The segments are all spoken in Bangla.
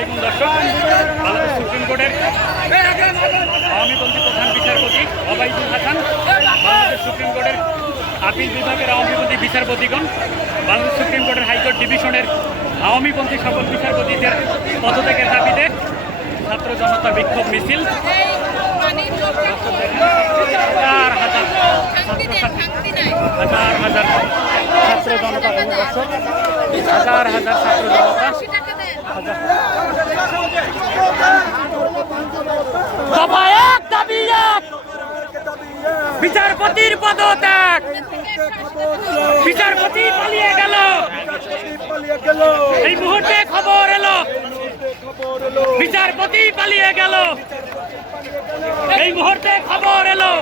আলাইকুম দর্শক। বাংলাদেশ সুপ্রিম কোর্টের আওয়ামীপন্থী প্রধান বিচারপতি অবাইদুল হাসান, বাংলাদেশ সুপ্রিম কোর্টের আপিল বিভাগের আওয়ামীপন্থী বিচারপতিগণ, বাংলাদেশ সুপ্রিম কোর্টের হাইকোর্ট ডিভিশনের আওয়ামীপন্থী সকল বিচারপতিদের পদত্যাগের দাবিতে ছাত্র জনতা বিক্ষোভ মিছিল। হাজার হাজার হাজার হাজার ছাত্র জনতা, হাজার হাজার ছাত্র জনতা বিচারপতি পালিয়ে গেল। এই মুহূর্তে খবর এলো। বিচারপতি পালিয়ে গেল। এই মুহূর্তে খবর এলো।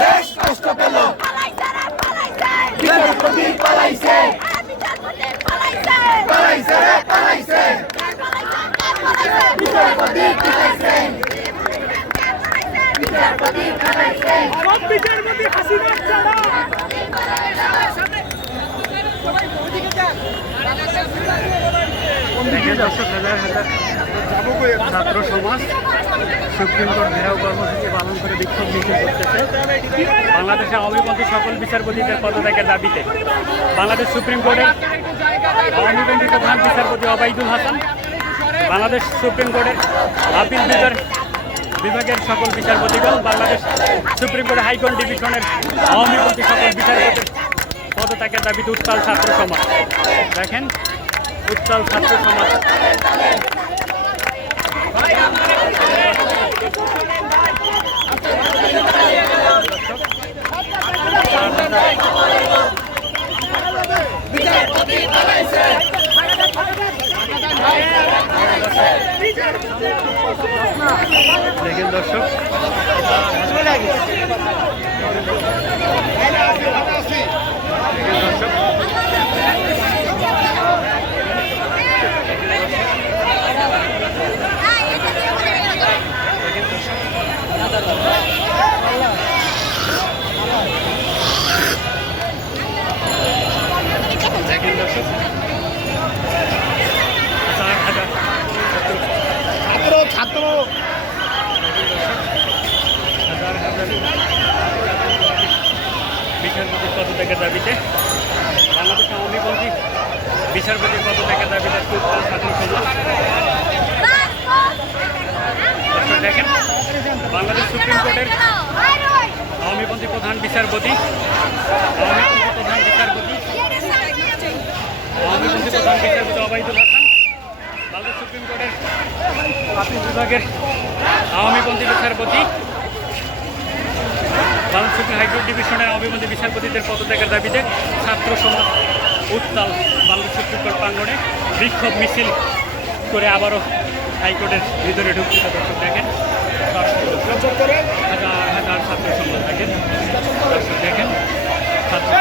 দেশ কষ্ট পেল বিচারপতি পালাইছে। পালাইছে রে পালাইছে। বিচারপতি পালাইছে। বিচারপতি পালাইছে। বিচারপতি হাসিনা দেখেন দর্শক হাজার হাজার ছাত্র সমাজ সুপ্রিম কোর্ট ঘেরাও কর্মসূচি পালন করে বিক্ষোভ মিছিল করতেছে। বাংলাদেশের অবিপন্থী সকল বিচারপতিদের পদত্যাগের দাবিতে বাংলাদেশ সুপ্রিম কোর্টের আওয়ামীপন্থী প্রধান বিচারপতি অবাইদুল হাসান, বাংলাদেশ সুপ্রিম কোর্টের আপিল বিভাগের বিভাগের সকল বিচারপতিগণ, বাংলাদেশ সুপ্রিম কোর্টের হাইকোর্ট ডিভিশনের আওয়ামীপন্থী সকল বিচারপতির পদত্যাগের দাবিতে উত্তাল ছাত্র সমাজ। দেখেন উত্তাল ছাত্র সমাজ। দর্শক। ছাত্র ছাত্র হাজার হাজার বিচারপতির পদত্যাগের দাবিতে বাংলাদেশ আওয়ামীপন্থী বিচারপতির পদত্যাগের দাবিতে সুপ্রিম ছাত্র সমাজ দেখেন বাংলাদেশ সুপ্রিম কোর্টের আওয়ামীপন্থী প্রধান বিচারপতি আওয়ামীপন্থী প্রধান বিচারপতি প্রধান বিচারপতি বাংলাদেশ সুপ্রিম কোর্টের আপিল বিভাগের বিচারপতি বাংলাদেশ সুপ্রিম হাইকোর্ট ডিভিশনের আওয়ামীপন্থী বিচারপতিদের পদত্যাগের দাবিতে ছাত্র সমাজ উত্তাল বাংলাদেশ সুপ্রিম কোর্ট মিছিল করে আবারও হাইকোর্টের ভিতরে ঢুকছে দর্শক দেখেন হাজার হাজার ছাত্র সমাজ দেখেন দেখেন ছাত্র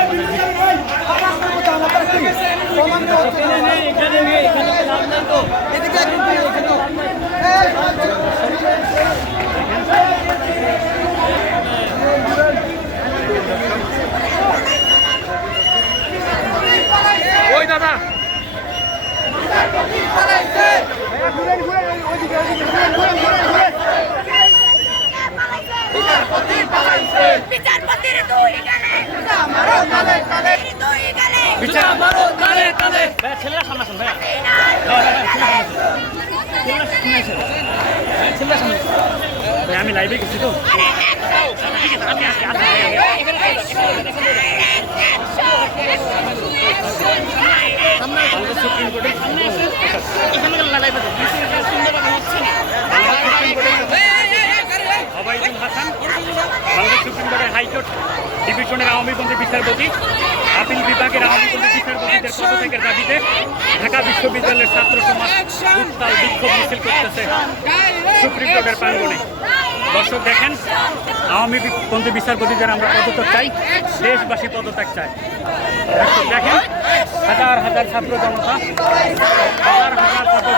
বিচার আমারও তালে তালে ছেলেরা সামনে আসুন ছেলেরা সামনে আমি লাইভে গেছি তো। কমিশনের আওয়ামীপন্থী বিচারপতি। আপিল বিভাগের আওয়ামীপন্থী বিচারপতিদের পদত্যাগের দাবিতে ঢাকা বিশ্ববিদ্যালয়ের ছাত্র সমাজ উত্তাল বিক্ষোভ মিছিল করতেছে সুপ্রিম কোর্টের প্রাঙ্গণে। দর্শক দেখেন আওয়ামী পন্থী বিচারপতিদের আমরা পদত্যাগ চাই দেশবাসী পদত্যাগ চাই দর্শক দেখেন হাজার হাজার ছাত্র জনতা হাজার হাজার ছাত্র